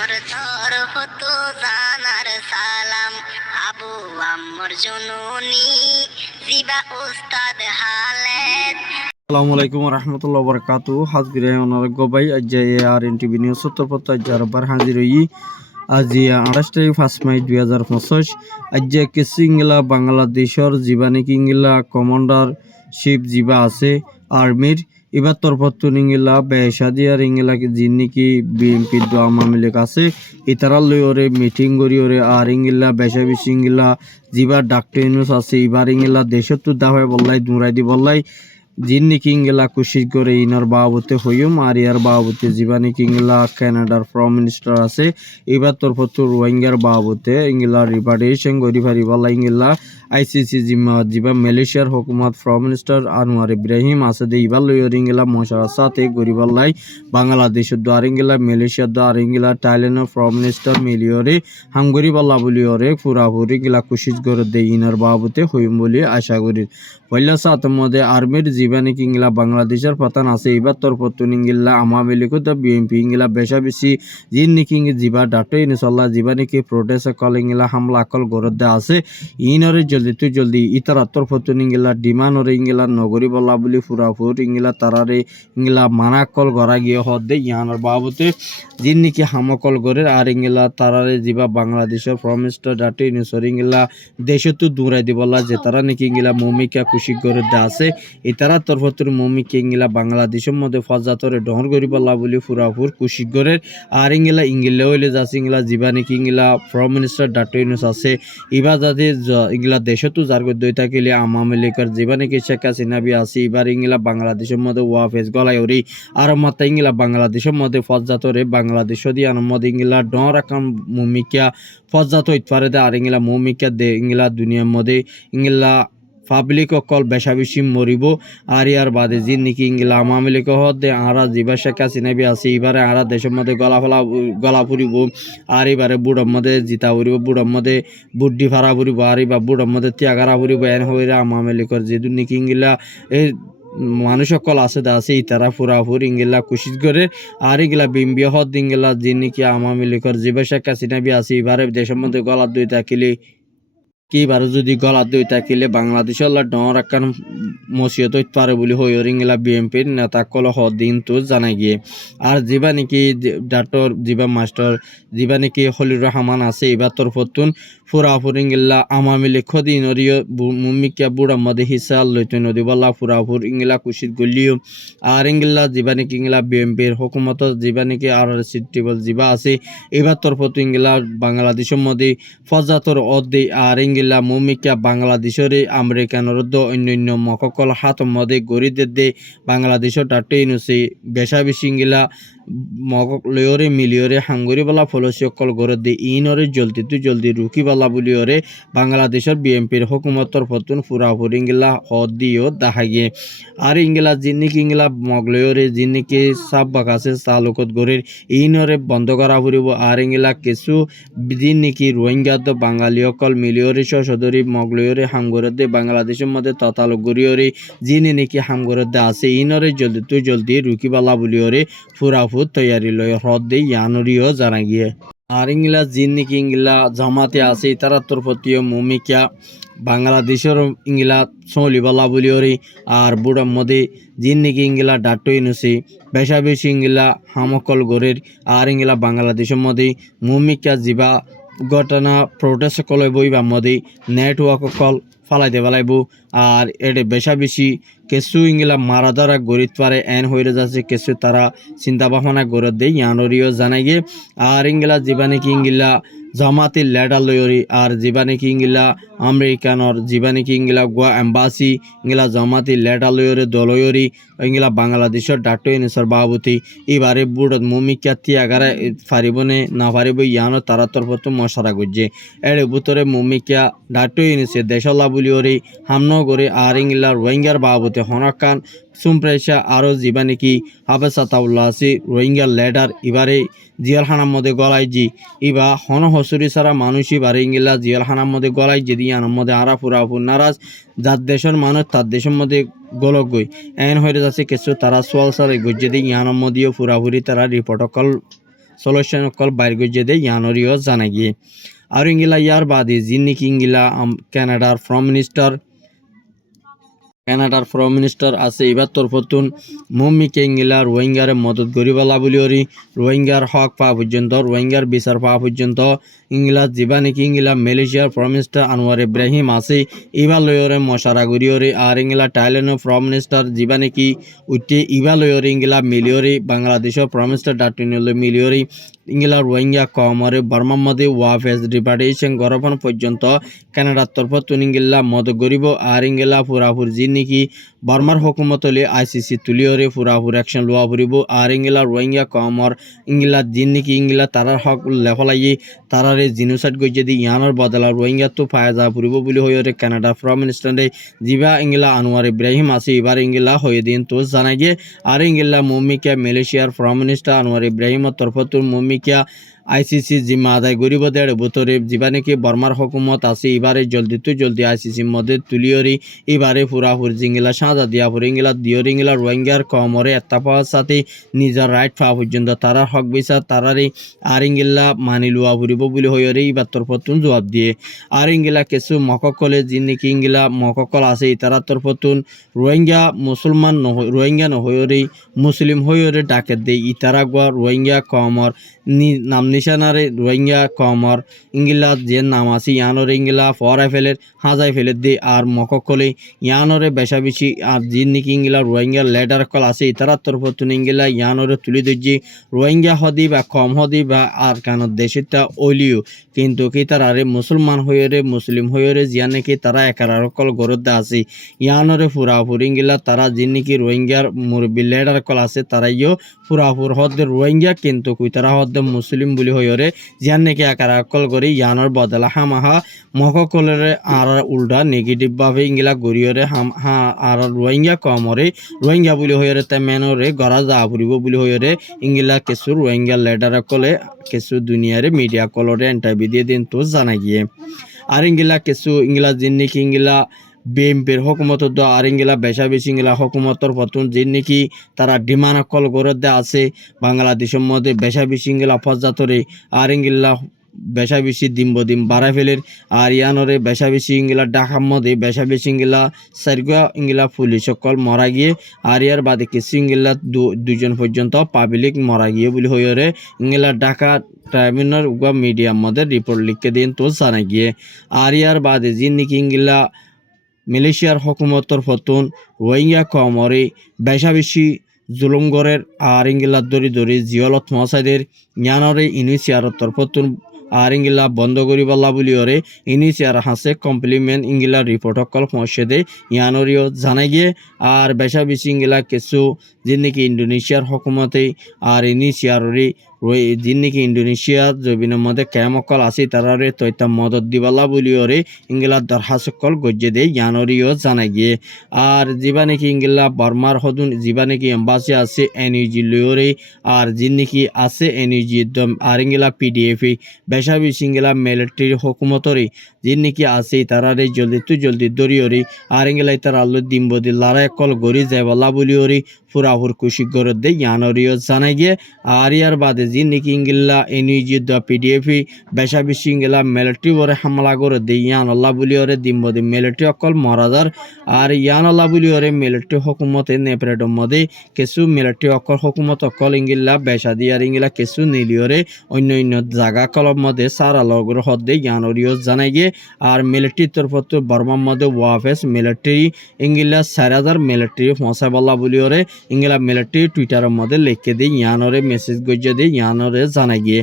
মোর তরফ তো জানার সালাম, আবু আম্মর জননী জিবা উস্তাদ হালেদ। আসসালামু আলাইকুম রহমতুল্লাহ বরকাতু হাজবির গবাই আজ্জা আর এন টিভি নিউজ সত্তরপত্র আজ্জারবার হাজির হই আজি 28 তারিখ 5 মাই 2025 আজ্জা কিছু ইংলা বাংলাদেশর জীবানী ইংলা কমান্ডারশিপ জিবা আছে আর্মির এবার তরফত ইংলা বেসাদিয়ার ইংলা যিনি বিএনপি আওয়ামী আছে ইতারা লই ওরে মিটিং করি ওরে আর ইংলা বেসা বেশি ইংলা জিবা ডাক্তার ইউনুস আছে এবার ইংলা দেশত দা হয় বললাই দুরাই দি বললাই জিন্নি কিংলা কুশি করে ইনার বাবুতে হইম আর ইয়ার বাবুতে জীবানী কিংলা কানাডার প্রাইম মিনিস্টার আছে এবার তোর ফতুর রোহিঙ্গার বাবুতে ইংলা রিপার্টেশন গরি ফারি বলা ইংলা আইসিসি জিবা মালয়েশিয়ার হুকুমত প্রাইম মিনিস্টার আনোয়ার ইব্রাহিম আছে দে ইবার লইয়র ইংলা মশার সাথে গরিবাল্লাই বাংলাদেশের দ্বার ইংলা মালয়েশিয়ার দ্বার ইংলা থাইল্যান্ডের প্রাইম মিনিস্টার মিলিয়রে হাঙ্গরি বল্লা বলিয়রে পুরাপুরি ইংলা কুশি করে দে ইনার বাবুতে হইম বলে আশা করি পয়লা সাতের মধ্যে আর্মির জীবানী কিংলা বাংলাদেশের প্রধান আছে এবার তরফতুন ইংলা আওয়ামী লীগ বিএনপি ইংলা বেশা বেশি যিনি কিং জিবা ডাক্তার ইনশাল্লাহ জীবানী কি প্রোটেস্ট কল ইংলা হামলা আকল গরদে আছে ইনরে জলদি ইতারা তরফতুন ইংলা ডিমানরে ইংলা নগরী বলা বলি ফুরাফুর ইংলা তারারে ইংলা মানাকল গড়া গিয়ে হদে ইয়ানোর বাবুতে যিনি কি হামকল গড়ের আর ইংলা তারারে জিবা বাংলাদেশের প্রাইম মিনিস্টার ডাক্তার ইনসর ইংলা দেশত দূরাই দিবলা যে তারা নাকি ইংলা মমিকা খুশি করে আছে ইতারা তরফতুর মমিকে ইংলা বাংলাদেশের মধ্যে ফজাতরে ডহর করি বলা বলি ফুরাফুর খুশি করে আর ইংলা হইলে যাচ্ছে ইংলা জীবানী কি ইংলা প্রাইম মিনিস্টার ডাক্তার ইউনুস আছে এবার যাতে ইংলা দেশতো যার দই থাকিলে আওয়ামী লীগের জীবানী কি শেখ হাসিনা বি আছে এবার ইংলা বাংলাদেশের মধ্যে ওয়াফেজ গলাই ওরি আর মাত্রা ইংলা বাংলাদেশের মধ্যে ফজাতরে বাংলাদেশ দিয়ে মধ্যে ইংলা ডর আকাম মমিকা ফজাত হইতে পারে আর ইংলা মমিকা দে ইংলা দুনিয়ার মধ্যে ইংলা পাবলিক অকল বেশা বেশি মরিব আর ইয়ার বাদে যিনি কি ইংলা আওয়ামী লীগ হদে আরা জিবা শেখ হাসিনা বি আছে এবারে আরা দেশের মধ্যে গলা ফুরিব আর এবারে বুড়োর মধ্যে জিতা ফুরিব বুড়োর মধ্যে বুড্ডি ফাড়া ফুরিব আর এবার বুড়োর মধ্যে ত্যাগারা ফুরিব এন হইরা আওয়ামী লীগের যে দুর্নীতি ইংলা এই মানুষ সকল আছে আছে ইতারা ফুরাফুর ইংলা কুশিস করে আর ইগলা বিম্বিয়া হদ ইংলা যিনি কি আওয়ামী লীগের জিবা শেখ হাসিনা বি আছে এবারে দেশের মধ্যে গলা দুই থাকিলে কি বারো যদি গলা দুই থাকিলে বাংলাদেশের ডর আকান মসিয়ত হইতে পারে বলে হইর ইংলা বিএনপির নেতা কল হদিন তো জানাই গিয়ে আর যিবা নাকি ডাক্তার জিবা মাস্টার যিবা নাকি হলির রহমান আছে এবার তরফতুন ফুরাফুর ইংলা আওয়ামী লীগ দিন মুমিকা বুড়া মধ্যে হিসা লইতে নদী বলা ফুরাফুর ইংলা কুশিত গলিও আর ইংলা যিবা নাকি ইংলা বিএনপির হুকুমত যিবা নাকি আর সিটিবল যিবা আছে এবার তরফত ইংলা বাংলাদেশের মধ্যে ফজাতর অদে আর ইংলা মুমিকা বাংলাদেশের আমেরিকানের অন্যান্য মককল হাত মধ্যে গরিদের দে বাংলাদেশের ডাক্তার ইউনুসে বেশা বেশি ইংলা মকক লয়রে মিলিয়রে হাঙ্গরি বলা ফলসি অকল গরদ দে ইনরে জলদি রুকি বলা বলিয়রে বাংলাদেশের বিএনপির হুকুমতর ফতুন ফুরাফুর ইংলা হদ দিও দাহাগে আর ইংলা যিনিকি ইংলা মগলয়রে যিনিকি সাব বাকাছে তালুকত গরের ইনরে বন্ধ করা ফুরিব আর ইংলা কিছু যিনিকি রোহিঙ্গা বাঙালি অকল মিলিয়রে সদরি মগলয়রে হাঙ্গরদে বাংলাদেশের মধ্যে ততালুক গরিয়রে যিনি নাকি হাঙ্গরদে আছে ইনরে জলদি রুকি বলা বলিয়রে ফুরাফুর তৈয়ারি লয় হ্রদ দিয়ে ইয়ানুরিও জানা গিয়ে আর ইংলা যিনি কি ইংলা জামাতে আছে তারা তরফতীয় মমিকা বাংলাদেশের ইংলা চলিবালা বলিওরি আর বুড়ার মধ্যে যিনি কি ইংলা ডাক্তার ইউনুসি বেশা বেশি ইংলা হামকল গরের আর ইংলা বাংলাদেশের মধ্যে মমিকা জিবা ঘটনা প্রোটেস্ট কল বইবার মধ্যে নেটওয়ার্ক কল ফালাই দেবা লাগবো আর এটা বেশা বেশি কিছু ইংলা মারা দ্বারা গরিত পারে এন হয়ে যাচ্ছে কিছু তারা চিন্তা ভাবনা গড়ে দেয় ইয়ানরিও জানাই গে আর ইংলা জীবানে কি ইংলা জামাতি লেডার লয়রি আর জীবানে কি ইংলা আমেরিকানর জীবানে কি ইংলা গোয়া এম্বাসি ইংলা জামাতি লেডার লয়রে দলয়রি ইংলা বাংলাদেশের ডাক্তার ইউনুসের বাবুতি এবারে বুড়ত মমিকা তিয়াগারে ফারিবনে না ফারিব ইয়ানো তারা তরফত মশারা গুজে এর ভিতরে মমিকা ডাক্তার ইউনুসে দেশলা বলিওরি হামন করে আর ইংলা রোহিঙ্গার বাবুতে হনকান সুমপ্রেশা আরও জীবানে কি হাফেজাতাউল্লাহ আসি রোহিঙ্গার লেডার এবারে জিয়ালখানার মধ্যে গলাই জি ইবা হন হসুরি সারা মানুষই বারে ইংলা জিয়ালখানার মধ্যে গলাই যে দিয়ে আনার মধ্যে আরা ফুরাফুর নারাজ যার দেশের মানুষ তার দেশের মধ্যে গোলক গই এন হয়ে যাচ্ছে কিছু তারা সোয়াল সারে গজ্জে দিয়ে ইয়ানোর মধ্যেও ফুরাফুরি তারা রিপোর্টকল সলিউশন অকল বাইর গজ্জে দে ইয়ানরিও জানা গিয়ে আর ইংলা ইয়ার বাদে জিন্নিকি ইংলা কানাডার ফ্রম মিনিস্টার আছে এবার তরফতুন মম্মিকে ইংলা রোহিঙ্গারে মদত গরিবালা বলিওরি রোহিঙ্গার হক পাওয়া পর্যন্ত রোহিঙ্গার বিচার পাওয়া পর্যন্ত ইংলা যিবা নাকি ইংলা মালয়েশিয়ার ফ্রম মিনিস্টার আনোয়ার ইব্রাহিম আছে ইবা লয়রে মশারা গরিয়রি আর ইংলা থাইল্যান্ডের ফ্রম মিনিস্টার যিবা নাকি উঠে ইবা লয়রে ইংলা মিলিয়রি বাংলাদেশের ফ্রম মিনিস্টার ডাক্তার মিলিয়রি ইংলা রোহিঙ্গা কমরে বর্মার মধ্যে ওয়াফেস রিপার্টেশন গরফন পর্যন্ত কানাডার তরফতুন ইংলা মদত গরিব আর ইংলা পুরাপুর জিনিকি বর্মার হুকুমতলে আইসিসি তুলিয়রে পুরাপুর অ্যাকশন লোয়া ফুরিব আর ইংলা রোহিঙ্গা কমর ইংলা জিনিকি ইংলা তারার হক লেফলাই তারারে জিনোসাইড গজ্জে দি ইয়ানোর বদলা রোহিঙ্গা তো পায়া যা ফুরিব বলে হয়ে কানাডা ফ্রম মিনিস্টারে জিবা ইংলা আনোয়ার ইব্রাহিম আছে এবার ইংলা হয়ে দিন তো জানা গিয়ে আর ইংলা মম্মিকা মালয়েশিয়ার ফ্রম মিনিস্টার আনোয়ার ইব্রাহিমের তরফতুন মম্মিকা আইসিসি জিম্মা আদায় গরিব দেড় বতরে যিবা নাকি বর্মার হুকুমত আছে এবারে জলদি আইসিসির মধ্যে তুলিয়রি এবারে পুরাপুর জিঙ্গিলা সাজা দিয়া ফুরে ইংলা দিয়র ইংলা রোহিঙ্গার কমরে একটা পাওয়ার সাথে নিজের রাইট পাওয়া পর্যন্ত তারার হক বিচার তারারে আর ইংলা মানি লুয়া ফুরিব বলে হইরে এবার তরফতুন জবাব দিয়ে আর ইংলা কিছু মককলে যিনি ইংলা মককল আছে তারা তরফতুন রোহিঙ্গা মুসলমান রোহিঙ্গা নহয়রে মুসলিম হইরে ডাকে দেয় ইতারা গোয়া রোহিঙ্গা কমর নাম নিশানারে রোহিঙ্গা কমর ইংলা যে নাম আছে ইয়ানরে ইংলা ফরাই ফেলের হাজাই ফেলে দে আর মককলে ইয়ানরে বেশা বেশি আর যিনি ইংলা রোহিঙ্গা লেডার কল আছে তারা তরফতুন ইংলা ইয়ানরে তুলি দিচ্ছি রোহিঙ্গা হদি বা কম হদি বা আর কেন দেশটা অলিও কিন্তু কি তারারে মুসলমান হইরে মুসলিম হইরে জিয়া নাকি তারা একার কল গরদ আছে ইয়ানরে পুরাপুর ইংলা তারা যিনি কি রোহিঙ্গার মুরব্বী লেডার কল আছে তারাইও পুরাপুর হদ্দে রোহিঙ্গা কিন্তু কুই তারা হদ্দে মুসলিম বলি হইরে জিয়ান নাকি একার কল করি ইয়ানোর বদলা হামাহা মককলের আর উল্টা নেগেটিভ ভাবে ইংলা গরিয়রে আর রোহিঙ্গা কমরে রোহিঙ্গা বলি হইরে তেমেনরে গড়া যা ফুরিব বলি হইরে ইংলা কিছু রোহিঙ্গা লেডার কলে কিছু দুনিয়ারে মিডিয়া কলরে ইন্টারভিউ দিয়ে দিন তো জানা গিয়ে আর ইংলা কিছু ইংলা জিন্নিকি ইংলা বিএমপির হকুমত আর ইংলা বেশা বেশি ইংলা হকুমতর পতন যে নাকি তারা ডিমান্ড কল করে আছে বাংলাদেশের মধ্যে বেশা বেশি ইংলা ফজাতরে আর ইংলা বেশা বেশি দিন বাড়াই ফেলের আর ইয়ানরে বেশা বেশি ইংলা ডাকার মধ্যে বেশা বেশি ইংলা সার্গুয়া ইংলা পুলিশ সকল মরা গিয়ে আর ইয়ার বাদে কিছু ইংলা দুজন পর্যন্ত পাবলিক মরা গিয়ে বলে হয়ে ইংলা ঢাকা ট্রাইব্যুনাল মিডিয়ার মধ্যে রিপোর্ট লিখে দিন তো জানা গিয়ে আর ইয়ার বাদে যে নাকি ইংলা মালয়েশিয়ার হুকুমতর ফতুন রোহিঙ্গা কমরে বেশা বেশি জুলুমগরের আর ইংলা দরি জিয়লত মহাসাইদের জ্ঞানরে ইনিশিয়ার তরফতুন আর ইংলা বন্ধ করিবাল্লা বলিওরে ইনিশিয়ার হাসে কমপ্লিমেন্ট ইংলা রিপোর্ট সকল পৌঁছে দেয় ইয়ানরিও জানাই গিয়ে আর বেশা বেশি ইংলা কিছু যে নাকি ইন্দোনেশিয়ার হুকুমতে আর ইনিশিয়ারে যে নাকি ইন্দোনেশিয়া জবিনের মধ্যে ক্যামকল আছে তারারে তৈতা মদত দিবাল্লা বলিওরে ইংলা দরহাসকল গজ্জে দেয় ইয়ানরিও জানাই গিয়ে আর যিবা নাকি ইংলা বর্মার হদুন যিবা নাকি এম্বাসি আছে এনইজি লিওরে আর যে নাকি আছে এনইজি আর ইংলা পিডিএফ বেশা বেশি ইংলা মিলিটারি হুকুমতরে যে নাকি আছে তারারে জলদি দরিয়রে আর ইংলা তার আল্লু দিমবদি লড়াই কল গড়ি যাইবাল্লা বলিওরে পুরাপুর খুশি করে দেয় ইয়ানরিও জানাই গিয়ে আর ইয়ার বাদে যে নাকি ইংলা এনইজি পিডিএফ বেশা বেশি ইংলা মিলিটারি ওরে হামলা করে দেয় ইয়ানল্লা বলিওরে দিমবদি মিলিটারি অকল মরাদার আর ইয়ানল্লা বলিওরে মিলিটারি হুকুমতে নেপালের মধ্যে কিছু মিলিটারি অকল হুকুমত অকল ইংলা বেশা দিয়ে আর ইংলা কিছু নিলিওরে অন্য জায়গা কলম মধ্যে সারা লগর হদ্দে ইয়ানরিও জানাই গিয়ে আর মিলিটারি তরফত বর্মার মধ্যে ওয়াফেস মিলিটারি ইংলা 4000 মিলিটারি পৌঁছাবাল্লা বলিওরে ইংলা মিলিটারি টুইটারের মধ্যে লিখে দিয়ে ইয়ানরে মেসেজ গজ্জে দিয়ে ইয়ানরে জানাই গিয়ে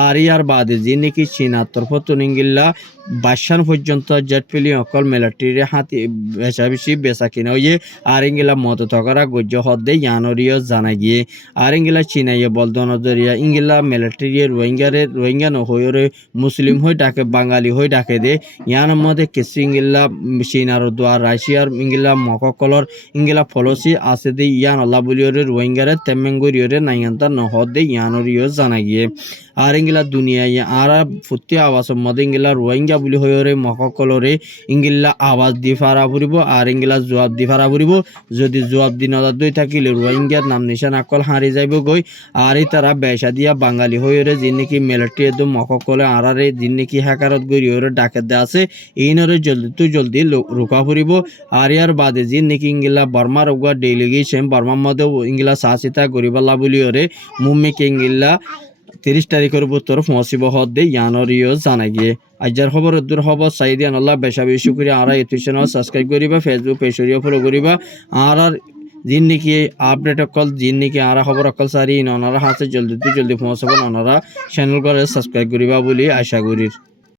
আর ইয়ার বাদে যে নাকি চীনার তরফতুন ইংলা 22 পর্যন্ত জেট ফেলি অকল মিলিটারি হাতি বেশা বেশি বেচা কিনা হয়ে আর ইংলা মত তকরা গজ্জ হদ্দে ইয়ানরিও জানাই গিয়ে আর ইংলা চীনাইয়ে বলদন জরিয়া ইংলা মিলিটারি রোহিঙ্গা নহরে মুসলিম হয়ে ডাকে বাঙালি হয়ে ডাকে দে ইয়ার মধ্যে কিছু ইংলা চীনার দোয়া রাশিয়ার ইংলা মককলর ইংলা ফলসি আছে দে ইয়ান আল্লাহ বলিওরে রোহিঙ্গারে তেমেঙ্গরিওরে নাইয়ান্তা নহদে ইয়ানরিও জানা গিয়ে আর ইংলা দুনিয়ায় আর ফুটি আওয়াজের মধ্যে ইংলা রোহিঙ্গা বুলি হয়রে মককলরে ইংগিল্লা আওয়াজ দি ফারা ফুরিব আর ইংগিলা জবাব দি ফারা ফুরিব যদি জবাব দি নজর দই থাকিলে রোহিঙ্গার নাম নিশান আকল হারি যাইব গই আর এই তারা বেশা দিয়া বাঙালি হয়রে যিনি নাকি মিলিটারি একদম মককলে আরারে যিনি নাকি হ্যাকারত গড়ি হরে ডাকে দে আছে এইনরে জলদি রুকা ফুরিব আর ইয়ার বাদে যিনি নাকি ইংগিলা বর্মার উগা ডেলিগেশন বর্মার মধ্যে ইংগিলা সাচিতা গরিবাল্লা বলি হরে মুম্মি কে ইংগিলা 30 তারিখের ভিতর পৌঁছিব হদ্দে ইয়ানরিও জানাই গিয়ে আজকের খবর দূর খবর সাইদিয়ান আল্লাহ বেশা বেশি করে আর ইউটিউব চ্যানেল সাবস্ক্রাইব করিবা ফেসবুক পেজরিও ফলো করিবা আর যিন নাকি আপডেট অকল যিন নাকি আর খবর অকল সারি ওনারা হাতে জলদি পৌঁছাবেন ওনারা চ্যানেল করে সাবস্ক্রাইব করিবা বলি আশা করি।